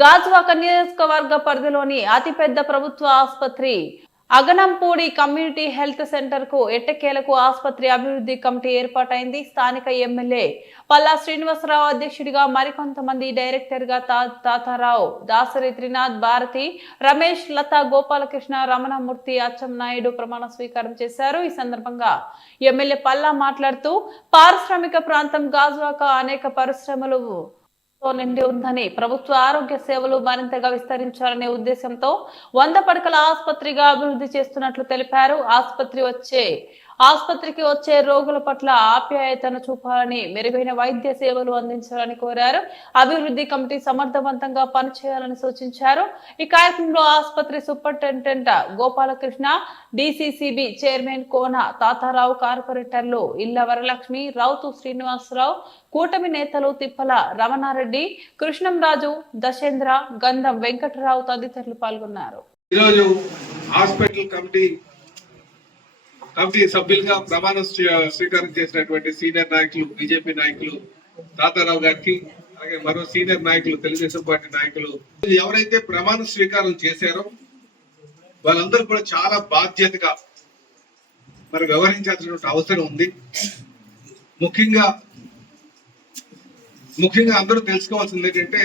గాజువాక నియోజకవర్గ పరిధిలోని అతిపెద్ద ప్రభుత్వ ఆసుపత్రి అగనంపూడి కమ్యూనిటీ హెల్త్ సెంటర్కు ఎట్టకేలకు ఆసుపత్రి అభివృద్ధి కమిటీ ఏర్పాటైంది. స్థానిక ఎమ్మెల్యే పల్లా శ్రీనివాసరావు అధ్యక్షుడిగా మరికొంతమంది డైరెక్టర్గా తా- తాతారావు దాసరి త్రినాథ్ భారతి రమేష్ లతా గోపాలకృష్ణ రమణమూర్తి అచ్చం నాయుడు ప్రమాణ స్వీకారం చేశారు. ఈ సందర్భంగా ఎమ్మెల్యే పల్లా మాట్లాడుతూ పారిశ్రామిక ప్రాంతం గాజువాక అనేక పరిశ్రమలు తో నిండి ఉందని ప్రభుత్వ ఆరోగ్య సేవలు మరింతగా విస్తరించాలనే ఉద్దేశంతో వంద పడకల ఆసుపత్రిగా అభివృద్ధి చేస్తున్నట్లు తెలిపారు. ఆసుపత్రి వచ్చే ఆసుపత్రికి వచ్చే రోగుల పట్ల ఆప్యాయతను చూపాలని మెరుగైన వైద్య సేవలు అందించాలని కోరారు. అభివృద్ధి కమిటీ సమర్థవంతంగా పనిచేయాలని సూచించారు. ఈ కార్యక్రమంలో ఆసుపత్రి superintendent Gopalakrishna DCCB chairman Kona Tatarao కార్పొరేటర్లు ఇళ్ళ వరలక్ష్మి రౌతు శ్రీనివాసరావు కూటమి నేతలు తిప్పల రమణారెడ్డి కృష్ణంరాజు దశేంద్ర గంధం వెంకటరావు తదితరులు పాల్గొన్నారు. ఈరోజు హాస్పిటల్ కమిటీ కమిటీ సభ్యులుగా ప్రమాణ స్వీకారం చేసినటువంటి సీనియర్ నాయకులు బీజేపీ నాయకులు తాతారావు గారికి అలాగే మరో సీనియర్ నాయకులు తెలుగుదేశం పార్టీ నాయకులు. ఎవరైతే ప్రమాణ స్వీకారం చేశారో వాళ్ళందరూ కూడా చాలా బాధ్యతగా మరి వ్యవహరించాల్సినటువంటి అవసరం ఉంది. ముఖ్యంగా ముఖ్యంగా అందరూ తెలుసుకోవాల్సింది ఏంటంటే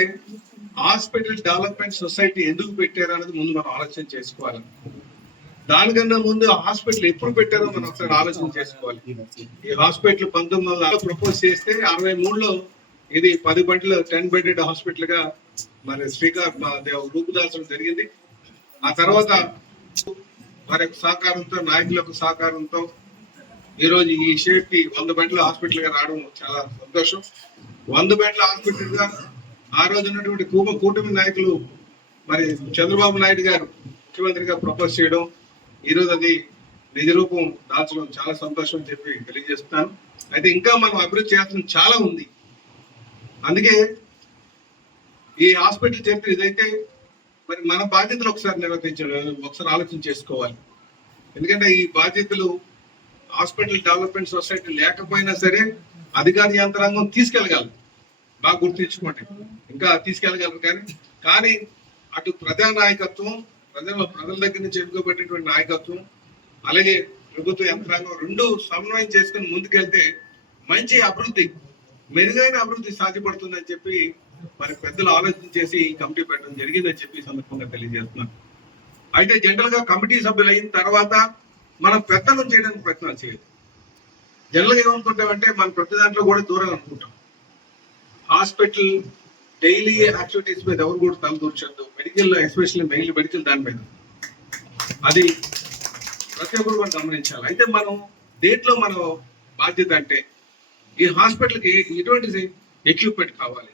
హాస్పిటల్ డెవలప్మెంట్ సొసైటీ ఎందుకు పెట్టారు అనేది ముందు మనం ఆలోచన చేసుకోవాలి. దానికన్నా ముందు హాస్పిటల్ ఎప్పుడు పెట్టారో మనం ఒకసారి ఆలోచన చేసుకోవాలి. ఈ హాస్పిటల్ పంతొమ్మిది వందల ప్రపోజ్ చేస్తే అరవై మూడులో ఇది పది బెడ్లు టెన్ బెడెడ్ హాస్పిటల్గా మరి శ్రీకార్ రూపుదాల్చడం జరిగింది. ఆ తర్వాత వారి యొక్క సహకారంతో నాయకుల యొక్క సహకారంతో ఈ రోజు ఈ షేప్కి వంద బెడ్ల హాస్పిటల్గా రావడం చాలా సంతోషం. వంద బెడ్ల హాస్పిటల్గా ఆ రోజు ఉన్నటువంటి కూటమి నాయకులు మరి చంద్రబాబు నాయుడు గారు ముఖ్యమంత్రిగా ప్రపోజ్ చేయడం ఈ రోజు అది నిజరూపం దాచడం దాల్చడం చాలా సంతోషం అని చెప్పి తెలియజేస్తున్నాను. అయితే ఇంకా మనం అభివృద్ధి చేయాల్సిన చాలా ఉంది. అందుకే ఈ హాస్పిటల్ చెప్పి ఇదైతే మరి మన బాధ్యతలు ఒకసారి నిర్వర్తించడం ఒకసారి ఆలోచన చేసుకోవాలి. ఎందుకంటే ఈ బాధ్యతలు హాస్పిటల్ డెవలప్మెంట్ సొసైటీ లేకపోయినా సరే అధికార యంత్రాంగం తీసుకెళ్ళగలరు బాగా గుర్తించుకోండి. ఇంకా తీసుకెళ్ళగలరు కానీ కానీ అటు ప్రజా నాయకత్వం ప్రజల ప్రజల దగ్గర నుంచి ఎన్నుకోబెట్టినటువంటి నాయకత్వం అలాగే ప్రభుత్వ యంత్రాంగం రెండు సమన్వయం చేసుకుని ముందుకెళ్తే మంచి అభివృద్ధి మెరుగైన అభివృద్ధి సాధ్యపడుతుందని చెప్పి మరి పెద్దలు ఆలోచన చేసి ఈ కమిటీ పెట్టడం జరిగిందని చెప్పి సందర్భంగా తెలియజేస్తున్నాను. అయితే జనరల్గా కమిటీ సభ్యులు అయిన తర్వాత మనం పెత్తనం చేయడానికి ప్రయత్నాలు చేయాలి. జనరల్గా ఏమనుకుంటామంటే మనం ప్రతి దాంట్లో కూడా దూరం అనుకుంటాం హాస్పిటల్ డైలీ యాక్టివిటీస్ మీద ఎవరు కూడా తల దూర్చొద్దు. మెడికల్ ఎస్పెషల్లీ మెయిల్ మెడికల్ దాని మీద. అది ప్రతి ఒక్కరు మనం గమనించాలి. అయితే మనం దేంట్లో మన బాధ్యత అంటే ఈ హాస్పిటల్కి ఎటువంటి ఎక్విప్మెంట్ కావాలి?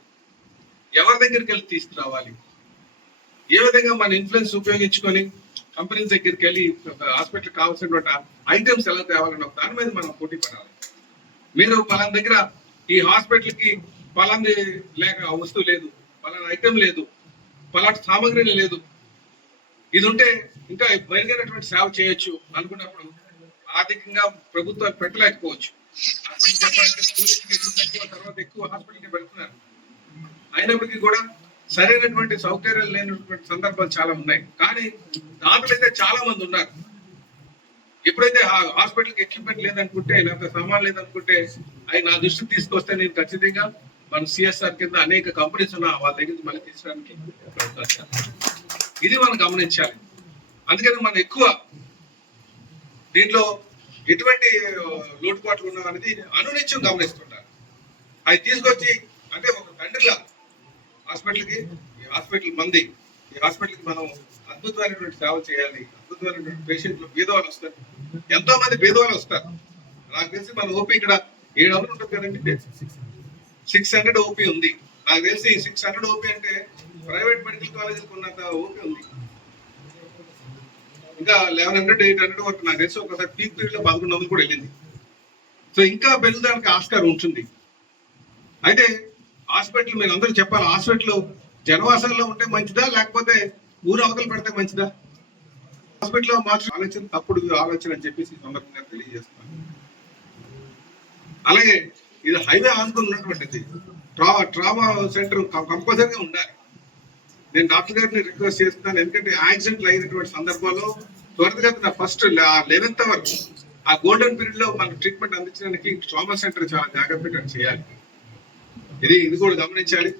ఎవరి దగ్గరికి వెళ్ళి తీసుకురావాలి? ఏ విధంగా మన ఇన్ఫ్లుయెన్స్ ఉపయోగించుకొని కంపెనీస్ దగ్గరికి వెళ్ళి హాస్పిటల్ కావాల్సినటువంటి ఐటమ్స్ ఎలా తేవాలని దాని మీద మనం పోటీ పడాలి. మీరు పలానా దగ్గర ఈ హాస్పిటల్కి పలాంది లేక వస్తువు లేదు పలానా ఐటెం లేదు పలాంటి సామాగ్రి లేదు. ఇది ఉంటే ఇంకా మెరుగైనటువంటి సేవ చేయొచ్చు అనుకున్నప్పుడు ఆర్థికంగా ప్రభుత్వాలు పెట్టలేకపోవచ్చు. చెప్పాలంటే స్కూల్ ఎడ్యుకేషన్ తక్కువ తర్వాత ఎక్కువ హాస్పిటల్కి వెళ్తున్నారు. అయినప్పటికీ కూడా సరైనటువంటి సౌకర్యాలు లేనటువంటి సందర్భాలు చాలా ఉన్నాయి. కానీ దాంట్లో అయితే చాలా మంది ఉన్నారు. ఎప్పుడైతే హాస్పిటల్కి ఎక్విప్మెంట్ లేదనుకుంటే లేకపోతే సామాన్ లేదనుకుంటే అవి నా దృష్టికి తీసుకొస్తే నేను ఖచ్చితంగా మన సిఎస్ఆర్ కింద అనేక కంపెనీస్ ఉన్న వాళ్ళ దగ్గర నుంచి మళ్ళీ తీసుకోవడానికి ఇది మనం గమనించాలి. అందుకని మనం ఎక్కువ దీంట్లో ఎటువంటి లోటుపాట్లు ఉన్నా అనేది అనునిత్యం గమనిస్తుంటారు. అది తీసుకొచ్చి అంటే ఒక తండ్రిలా హాస్పిటల్కి ఈ హాస్పిటల్ మంది ఈ హాస్పిటల్కి మనం అద్భుతమైనటువంటి సేవ చేయాలి అద్భుతమైనటువంటి పేషెంట్లు బీదవాళ్ళు వస్తారు. ఎంతో మంది బీదవాళ్ళు వస్తారు. నాకు తెలిసి మన ఓపీ ఇక్కడ ఏడు వందలు ఉంటుంది కదండి. సిక్స్ హండ్రెడ్ ఓపీ ఉంది. నాకు తెలిసి సిక్స్ హండ్రెడ్ ఓపీ అంటే ప్రైవేట్ మెడికల్ కాలేజీలకు ఉన్నంత ఓపీ ఉంది. ఇంకా లెవెన్ హండ్రెడ్ ఎయిట్ హండ్రెడ్ వరకు నాకు తెలిసి ఒకసారి పీక్ పీరియడ్లో పదకొండు వందలు కూడా వెళ్ళింది. సో ఇంకా పెరుగుదానికి ఆస్కారం ఉంటుంది. అయితే హాస్పిటల్ మీరు అందరూ చెప్పాలి హాస్పిటల్ జనవాసాల్లో ఉంటే మంచిదా లేకపోతే ఊరు అవతలు పెడితే మంచిదా? హాస్పిటల్లో మార్చు ఆలోచన తప్పుడు ఆలోచన అని చెప్పేసి సందర్భంగా తెలియజేస్తున్నాను. అలాగే ఇది హైవే ఆనుకుని ఉన్నటువంటిది. ట్రామా ట్రామా సెంటర్ కంపల్సరీగా ఉండాలి. నేను డాక్టర్ గారిని రిక్వెస్ట్ చేస్తున్నాను. ఎందుకంటే యాక్సిడెంట్లు అయినటువంటి సందర్భాల్లో త్వరితగతిన ఫస్ట్ లెవెన్త్ అవర్ ఆ గోల్డెన్ పీరియడ్లో మనకు ట్రీట్మెంట్ అందించడానికి ట్రామా సెంటర్ చాలా జాగ్రత్తగా చేయాలి. ఇది ఇది కూడా గమనించాలి.